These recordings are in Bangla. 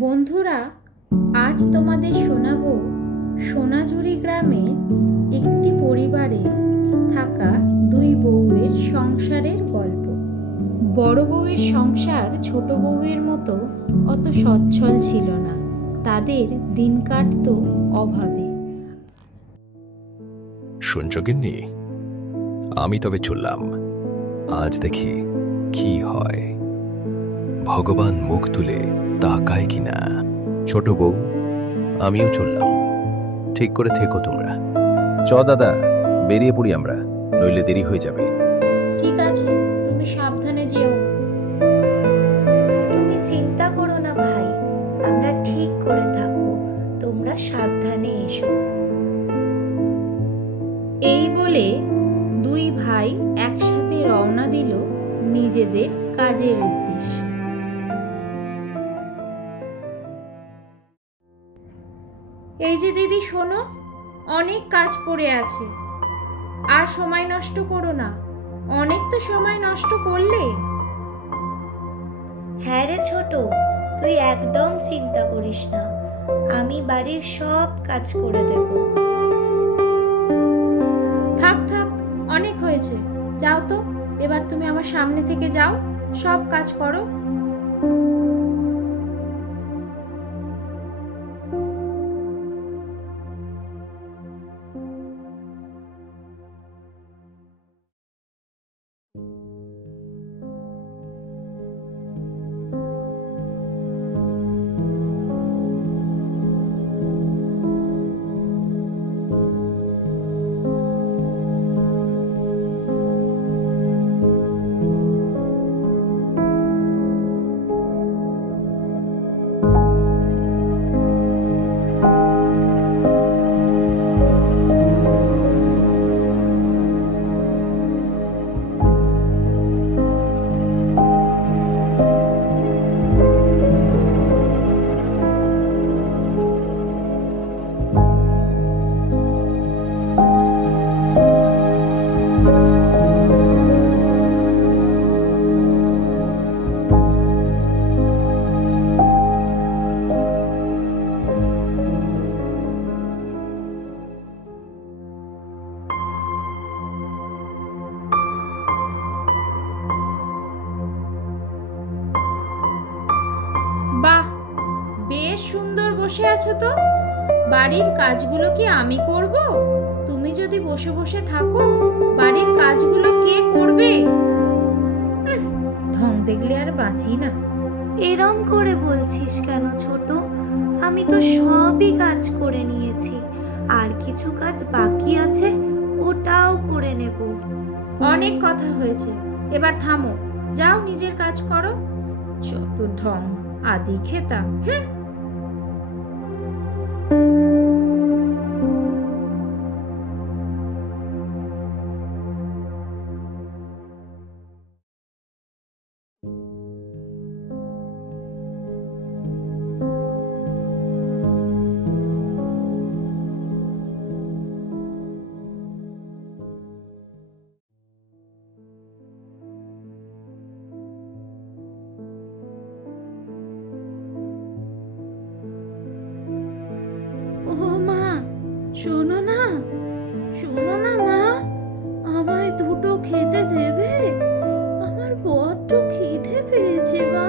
বন্ধুরা, আজ তোমাদের শোনাবো সোনাঝুরি গ্রামের একটি পরিবারে থাকা দুই বউয়ের সংসারের গল্প। বড় বউয়ের সংসার ছোট বউয়ের মতো অত সচ্ছল ছিল না। তাদের দিন কাটতো অভাবে। শুনছ গিন্নি? আমি তবে চললাম। আজ দেখি কি হয়। ভগবান মুখ তুলে তাকায় কিনা। ছোট বউ, আমিও চললাম। ঠিক করে থেকো তোমরা। দাদা, বেরিয়ে পড়ি আমরা, নইলে দেরি হয়ে যাবে। ঠিক আছে, তুমি সাবধানে যেও। তুমি চিন্তা করো না ভাই, আমরা ঠিক করে থাকবো, তোমরা সাবধানে এসো। এই বলে দুই ভাই একসাথে রওনা দিল নিজেদের কাজের উদ্দেশ্যে। এই যে দিদি, শোনো, অনেক কাজ পড়ে আছে, আর সময় নষ্ট করো না। অনেক তো সময় নষ্ট করলে। হ্যাঁ রে ছোট, তুই একদম চিন্তা করিস না, আমি বাড়ির সব কাজ করে দেব। থাক থাক, অনেক হয়েছে, যাও তো। এবার তুমি আমার সামনে থেকে যাও, সব কাজ করো। বাহ, বেশ সুন্দর বসে আছো তো। বাড়ির কাজগুলো কি আমি করব? তুমি যদি বসে বসে থাকো, বাড়ির কাজগুলো কে করবে? ঢং দেখলে আর বাঁচি না। এরম করে বলছিস কেন ছোট? আমি তো সবই কাজ করে নিয়েছি, আর কিছু কাজ বাকি আছে, ওটাও করে নেব। অনেক কথা হয়েছে, এবার থামো, যাও নিজের কাজ করো। যত ঢং, আদি খেতা। ও মা, শোনো না, শোনো না মা, আমায় দুটো খেতে দেবে? আমার বড্ড খিদে পেয়েছে মা।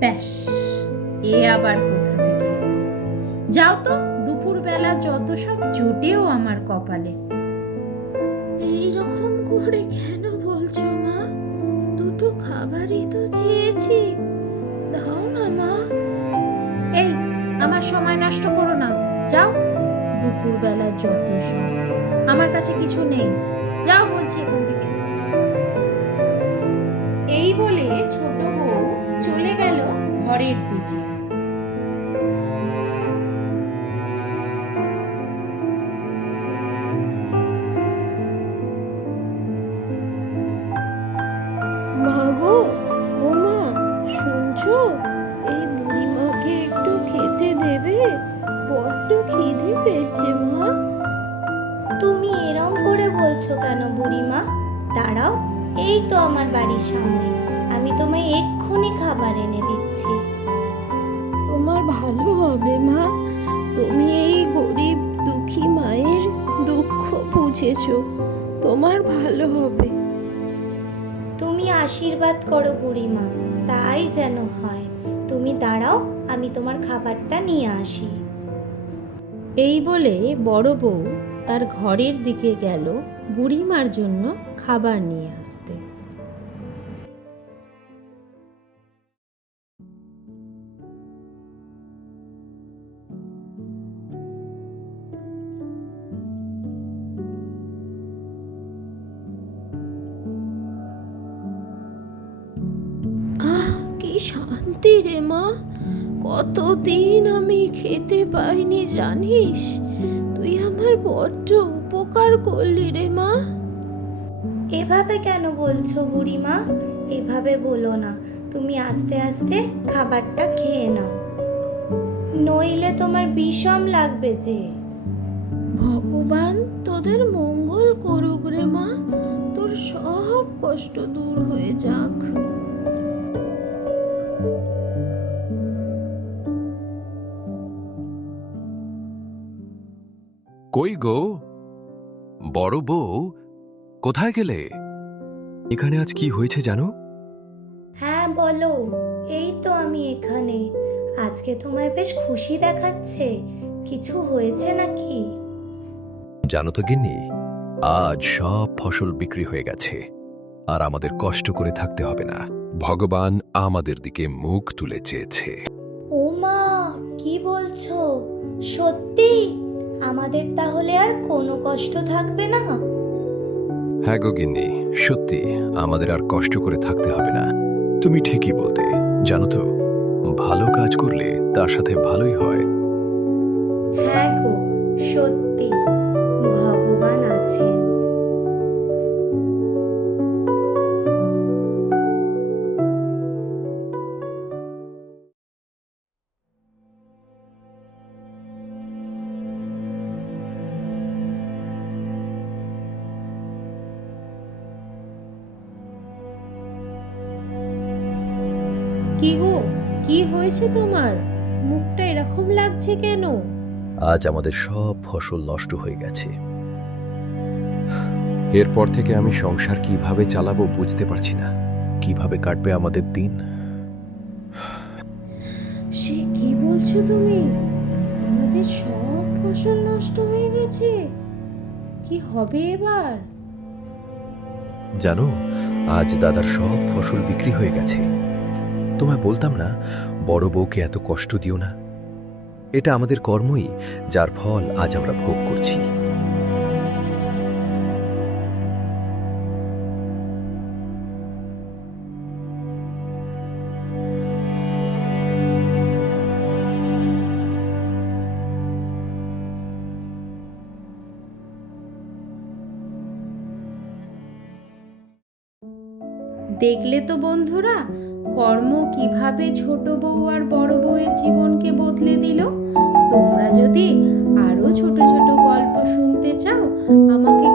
ব্যাস, এ আবার কোথা থেকে এলো? যাও তো, দুপুরবেলা যত সব জোটেও আমার কপালে। এই রকম করে কেন বলছো মা? দুটো খাবারই তো চেয়েছি, দাও না মা। এই, আমার সময় নষ্ট করো না, যাও। দুপুরবেলা যত সব, আমার কাছে কিছু নেই, যাও বলছি এখান থেকে। এই বলে ছোট বউ চলে গেল ঘরের দিকে। মা গো, ও মা, শুনছো? এই বুড়িমাকে একটু খেতে দেবে? বড্ড খিদে পেয়েছে মা। তুমি এরম করে বলছো কেন বুড়িমা? দাঁড়াও, এই তো আমার বাড়ির সামনে, আমি তোমায় এক্ষুনি খাবার এনে দিচ্ছি। হবে মা, তুমি এই গরিব দুঃখী মায়ের দুঃখ বুঝেছো, তোমার ভালো হবে। তুমি আশীর্বাদ করো বুড়িমা, তাই যেন হয়। তুমি দাঁড়াও, আমি তোমার খাবারটা নিয়ে আসি। এই বলে বড় বউ তার ঘরের দিকে গেল বুড়িমার জন্য খাবার নিয়ে আসতে। আহ, কি শান্তি রে মা, কতদিন আমি খেতে পাইনি জানিস। তুই আমার বড্ড উপকার করলি রে মা। এভাবে কেন বলছো বুড়িমা? এভাবে বলো না। তুমি আস্তে আস্তে খাবারটা খেয়ে নাও, নইলে তোমার বিষম লাগবে যে। ভগবান তোদের মঙ্গল করুক রে মা, তোর সব কষ্ট দূর হয়ে যাক। কই গো বড় বউ, কোথায় গেলে? এখানে আজ কি হয়েছে জানো? হ্যাঁ বলো, এই তো আমি এখানে। আজকে তোমায় বেশ খুশি দেখাচ্ছে, কিছু হয়েছে নাকি? জানো তো গিন্নি, আজ সব ফসল বিক্রি হয়ে গেছে, আর আমাদের কষ্ট করে থাকতে হবে না। ভগবান আমাদের দিকে মুখ তুলে চেয়েছে। ও মা, কি বলছো? সত্যি? আমাদের তাহলে আর কোনো কষ্ট থাকবে না? হ্যাঁ গো গিন্নি, সত্যি আমাদের আর কষ্ট করে থাকতে হবে না। তুমি ঠিকই বলতে, জানো তো, ভালো কাজ করলে তার সাথে ভালোই হয়। হ্যাঁ গো, সত্যি ভগবান আছেন। কি গো, কি হয়েছে তোমার? মুখটা এরকম লাগছে কেন? আজ আমাদের সব ফসল নষ্ট হয়ে গেছে। এরপর থেকে আমি সংসার কিভাবে চালাবো বুঝতে পারছি না। কিভাবে কাটবে আমাদের দিন? সে কি বলছো তুমি? আমাদের সব ফসল নষ্ট হয়ে গেছে, কি হবে এবার? জানো, আজ দাদার সব ফসল বিক্রি হয়ে গেছে। তোমায় বলতাম না, বড় বউকে এত কষ্ট দিও না। এটা আমাদের কর্মই, যার ফল আজ আমরা ভোগ করছি। দেখলে তো বন্ধুরা, কর্ম কিভাবে ছোট বউ আর বড় বউয়ের জীবনকে বদলে দিল। তোমরা যদি আরো ছোট ছোট গল্প শুনতে চাও, আমাকে